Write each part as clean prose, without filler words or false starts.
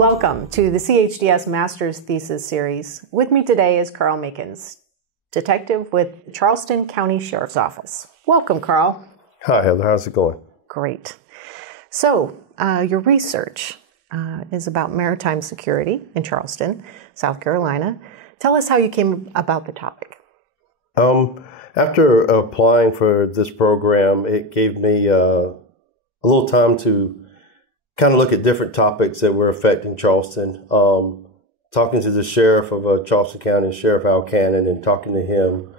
Welcome to the CHDS Master's Thesis Series. With me today is Carl Makins, detective with Charleston County Sheriff's Office. Welcome, Carl. Hi, Heather. How's it going? Great. So, your research is about maritime security in Charleston, South Carolina. Tell us how you came about the topic. After applying for this program, it gave me a little time to kind of look at different topics that were affecting Charleston. Talking to the sheriff of Charleston County, Sheriff Al Cannon, and talking to him,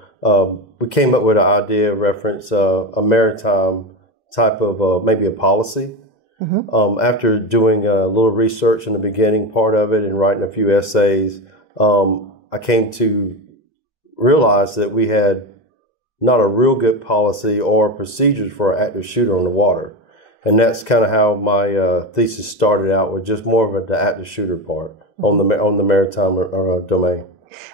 we came up with an idea, reference a maritime type of maybe a policy. Mm-hmm. After doing a little research in the beginning part of it and writing a few essays, I came to realize that we had not a real good policy or procedures for an active shooter on the water. And that's kind of how my thesis started out, with just more of the active shooter part on the maritime domain.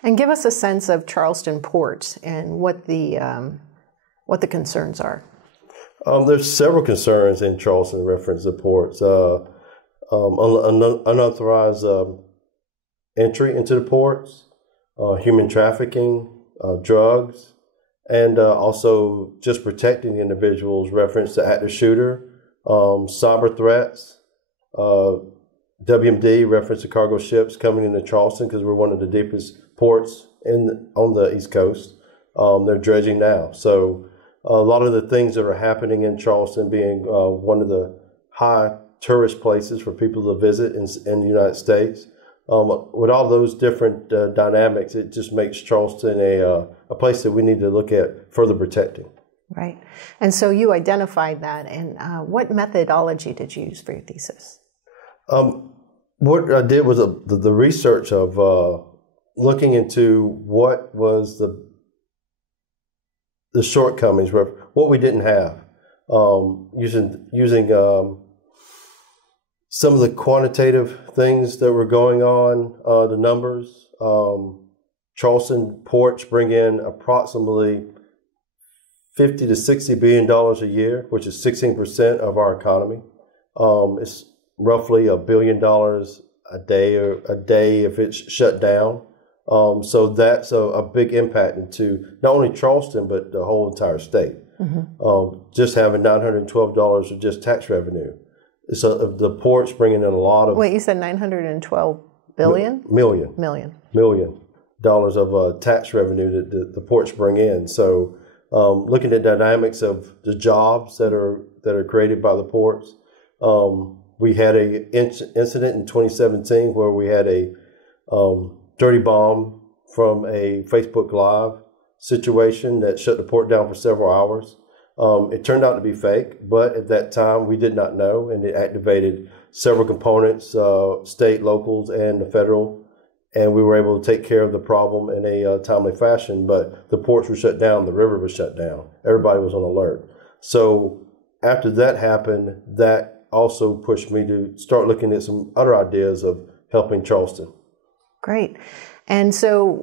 And give us a sense of Charleston Port and what the concerns are. There's several concerns in Charleston reference to ports. Unauthorized entry into the ports, human trafficking, drugs, and also just protecting individuals reference to active shooter. Cyber threats, WMD, reference to cargo ships coming into Charleston because we're one of the deepest ports on the East Coast. They're dredging now. So a lot of the things that are happening in Charleston, being one of the high tourist places for people to visit in the United States, with all those different dynamics, it just makes Charleston a place that we need to look at further protecting. Right. And so you identified that, and what methodology did you use for your thesis? What I did was the research of looking into what was the shortcomings, what we didn't have, using some of the quantitative things that were going on, the numbers. Charleston ports bring in approximately $50 to $60 billion a year, which is 16% of our economy. It's roughly $1 billion a day if it's shut down. So that's a big impact into not only Charleston, but the whole entire state. Mm-hmm. Just having $912 of just tax revenue. So the ports bringing in a lot of... Wait, you said $912 billion? Million dollars of tax revenue that the ports bring in. So looking at dynamics of the jobs that are created by the ports. We had an incident in 2017 where we had a dirty bomb from a Facebook Live situation that shut the port down for several hours. It turned out to be fake, but at that time we did not know, and it activated several components, state, locals, and the federal, and we were able to take care of the problem in a timely fashion. But the ports were shut down, the river was shut down, everybody was on alert. So after that happened, that also pushed me to start looking at some other ideas of helping Charleston. Great. And so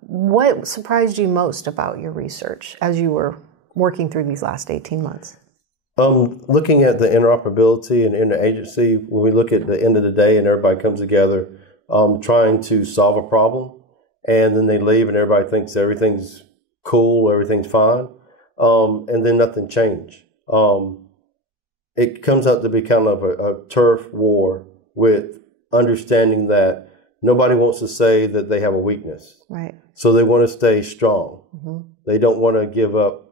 what surprised you most about your research as you were working through these last 18 months? Looking at the interoperability and interagency, when we look at the end of the day and everybody comes together, trying to solve a problem, and then they leave and everybody thinks everything's cool, everything's fine, and then nothing changed. It comes out to be kind of a turf war with understanding that nobody wants to say that they have a weakness. Right. So they want to stay strong. Mm-hmm. They don't want to give up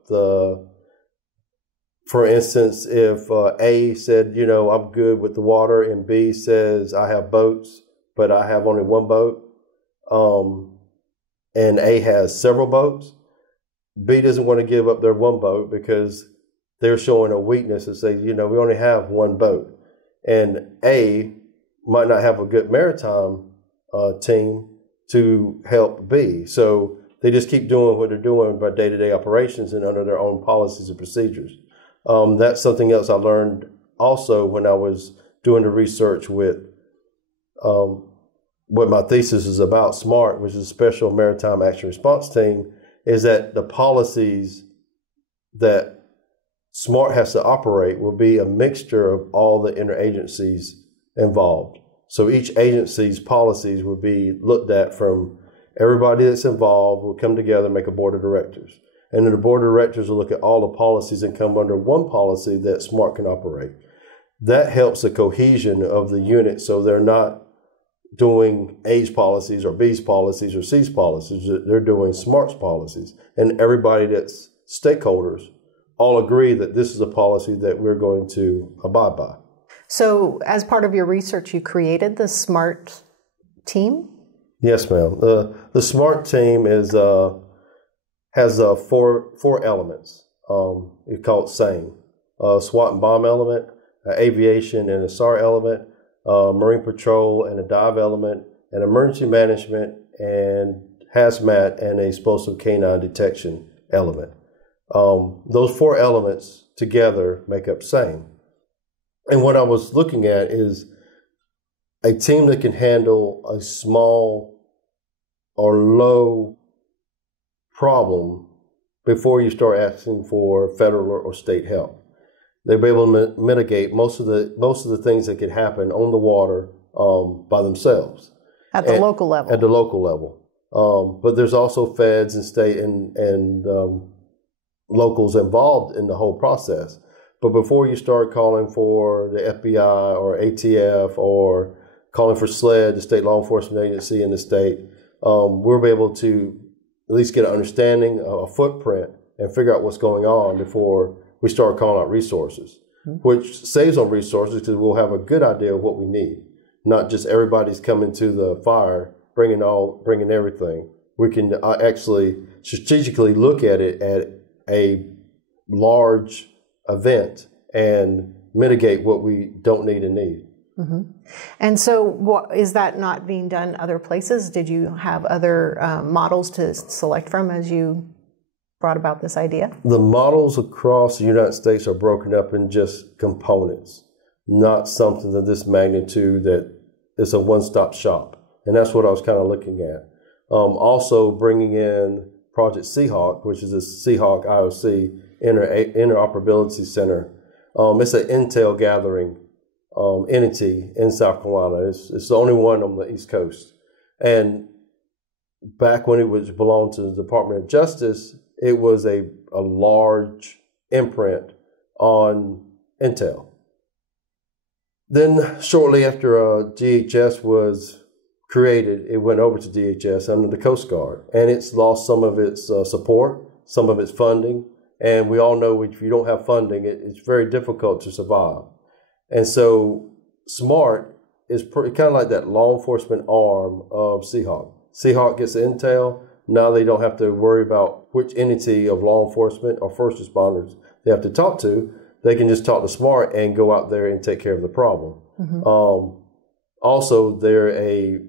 for instance, if A said, I'm good with the water, and B says, I have boats, but I have only one boat, and A has several boats, B doesn't want to give up their one boat because they're showing a weakness and say, we only have one boat. And A might not have a good maritime team to help B. So they just keep doing what they're doing by day-to-day operations and under their own policies and procedures. That's something else I learned also when I was doing the research with what my thesis is about, SMART, which is a Special Maritime Action Response Team, is that the policies that SMART has to operate will be a mixture of all the interagencies involved. So each agency's policies would be looked at from everybody that's involved will come together and make a board of directors. And then the board of directors will look at all the policies and come under one policy that SMART can operate. That helps the cohesion of the unit, so they're not doing A's policies or B's policies or C's policies. They're doing SMART's policies. And everybody that's stakeholders all agree that this is a policy that we're going to abide by. So as part of your research, you created the SMART team? Yes, ma'am. The SMART team has four elements. It's called SAME, SWAT and bomb element, aviation and a SAR element, marine patrol and a dive element, and emergency management and hazmat and a explosive canine detection element. Those four elements together make up SAME. And what I was looking at is a team that can handle a small or low problem before you start asking for federal or state help. They'll be able to mitigate most of the things that could happen on the water by themselves. At the local level. At the local level. But there's also feds and state and locals involved in the whole process. But before you start calling for the FBI or ATF or calling for SLED, the state law enforcement agency in the state, we'll be able to at least get an understanding, a footprint, and figure out what's going on before we start calling out resources, which saves on resources because we'll have a good idea of what we need, not just everybody's coming to the fire, bringing everything. We can actually strategically look at it at a large event and mitigate what we don't need and need. Mm-hmm. And so is that not being done other places? Did you have other models to select from as you brought about this idea? The models across the United States are broken up in just components, not something of this magnitude that is a one-stop shop. And that's what I was kind of looking at. Also bringing in Project Seahawk, which is a Seahawk IOC Interoperability Center. It's an intel gathering entity in South Carolina. It's the only one on the East Coast. And back when it belonged to the Department of Justice, it was a large imprint on intel. Then shortly after DHS was created, it went over to DHS under the Coast Guard. And it's lost some of its support, some of its funding. And we all know if you don't have funding, it's very difficult to survive. And so SMART is kind of like that law enforcement arm of Seahawk. Seahawk gets the intel. Now they don't have to worry about which entity of law enforcement or first responders they have to talk to. They can just talk to SMART and go out there and take care of the problem. Mm-hmm. Also, they're a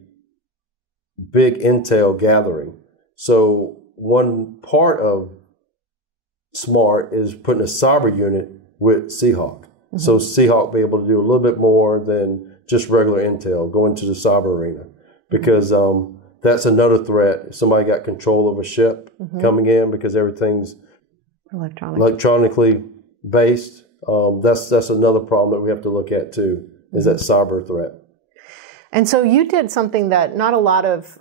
big intel gathering. So one part of SMART is putting a cyber unit with Seahawk. Mm-hmm. So Seahawk be able to do a little bit more than just regular intel, go into the cyber arena. Because that's another threat. If somebody got control of a ship coming in because everything's electronically based, that's another problem that we have to look at too, is that cyber threat. And so you did something that not a lot of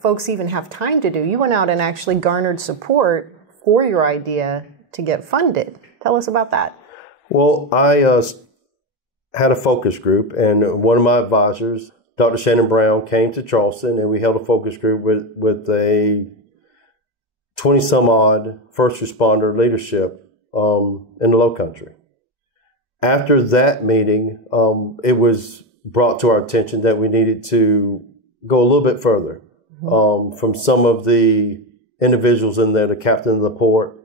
folks even have time to do. You went out and actually garnered support for your idea to get funded. Tell us about that. Well, I had a focus group, and one of my advisors, Dr. Shannon Brown, came to Charleston, and we held a focus group with a 20-some-odd first responder leadership in the Lowcountry. After that meeting, it was brought to our attention that we needed to go a little bit further. From some of the individuals in there, the captain of the port,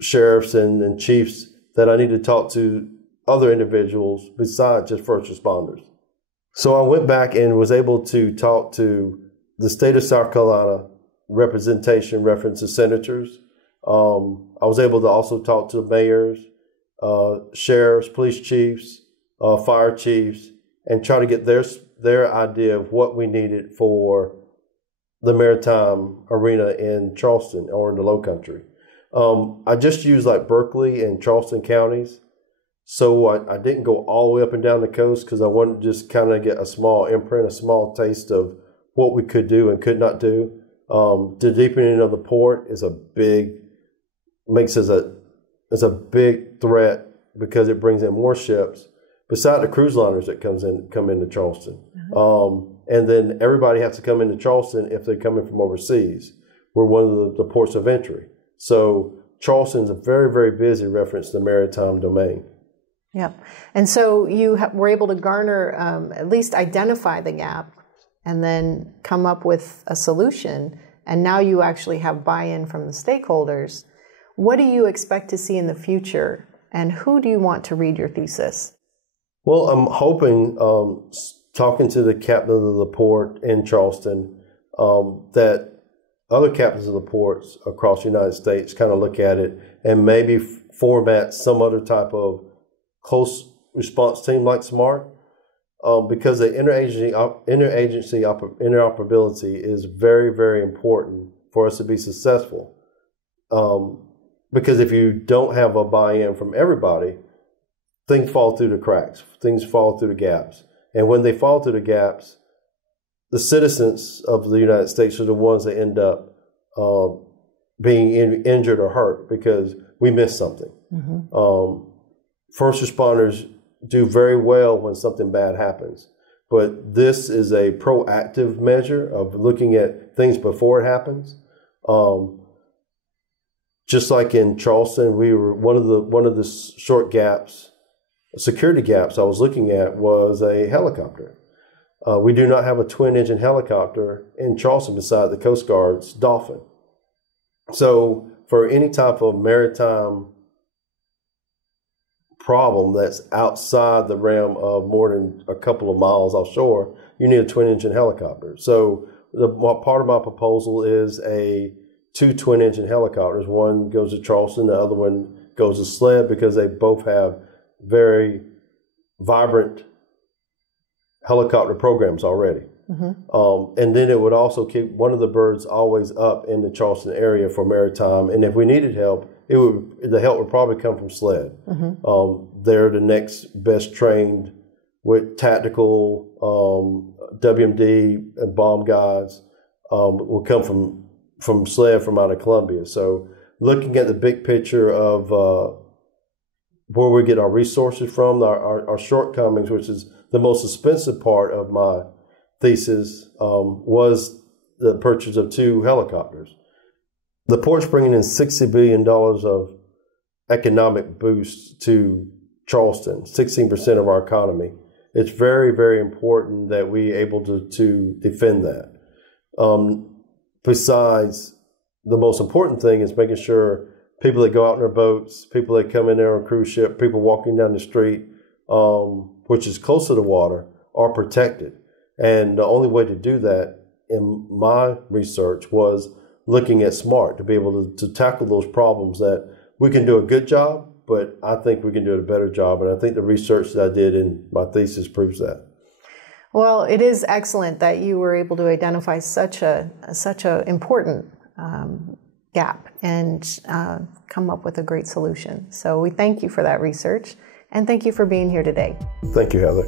sheriffs and chiefs, that I need to talk to other individuals besides just first responders. So I went back and was able to talk to the state of South Carolina representation, reference to senators. I was able to also talk to mayors, sheriffs, police chiefs, fire chiefs, and try to get their idea of what we needed for the maritime arena in Charleston or in the Lowcountry. I just used like Berkeley and Charleston counties. So I didn't go all the way up and down the coast because I wanted to just kind of get a small imprint, a small taste of what we could do and could not do. The deepening of the port is makes us a big threat because it brings in more ships beside the cruise liners that come into Charleston. And then everybody has to come into Charleston if they're coming from overseas. We're one of the ports of entry. So Charleston's a very, very busy reference to the maritime domain. Yep. And so you were able to garner, at least identify the gap and then come up with a solution. And now you actually have buy-in from the stakeholders. What do you expect to see in the future? And who do you want to read your thesis? Well, I'm hoping, talking to the captain of the port in Charleston, that other captains of the ports across the United States kind of look at it and maybe format some other type of close response team like SMART, because the interagency interoperability is very, very important for us to be successful. Because if you don't have a buy-in from everybody, things fall through the cracks, things fall through the gaps. And when they fall through the gaps, the citizens of the United States are the ones that end up being injured or hurt because we missed something. First responders do very well when something bad happens. But this is a proactive measure of looking at things before it happens. Just like in Charleston, we were one of the short gaps, security gaps I was looking at was a helicopter. We do not have a twin-engine helicopter in Charleston beside the Coast Guard's Dolphin. So for any type of maritime problem that's outside the realm of more than a couple of miles offshore, you need a twin-engine helicopter. So part of my proposal is two twin-engine helicopters. One goes to Charleston, the other one goes to SLED, because they both have very vibrant helicopter programs already. And then it would also keep one of the birds always up in the Charleston area for maritime. And if we needed help, the help would probably come from SLED. They're the next best trained with tactical WMD and bomb guides will come from SLED from out of Columbia. So looking at the big picture of where we get our resources from, our shortcomings, which is the most expensive part of my thesis, was the purchase of two helicopters. The port's bringing in $60 billion of economic boost to Charleston, 16% of our economy. It's very, very important that we able to defend that. Besides, the most important thing is making sure people that go out in their boats, people that come in there on a cruise ship, people walking down the street, which is close to the water, are protected. And the only way to do that, in my research, was looking at SMART to be able to tackle those problems that we can do a good job, but I think we can do a better job. And I think the research that I did in my thesis proves that. Well, it is excellent that you were able to identify such a important gap and come up with a great solution. So we thank you for that research, and thank you for being here today. Thank you, Heather.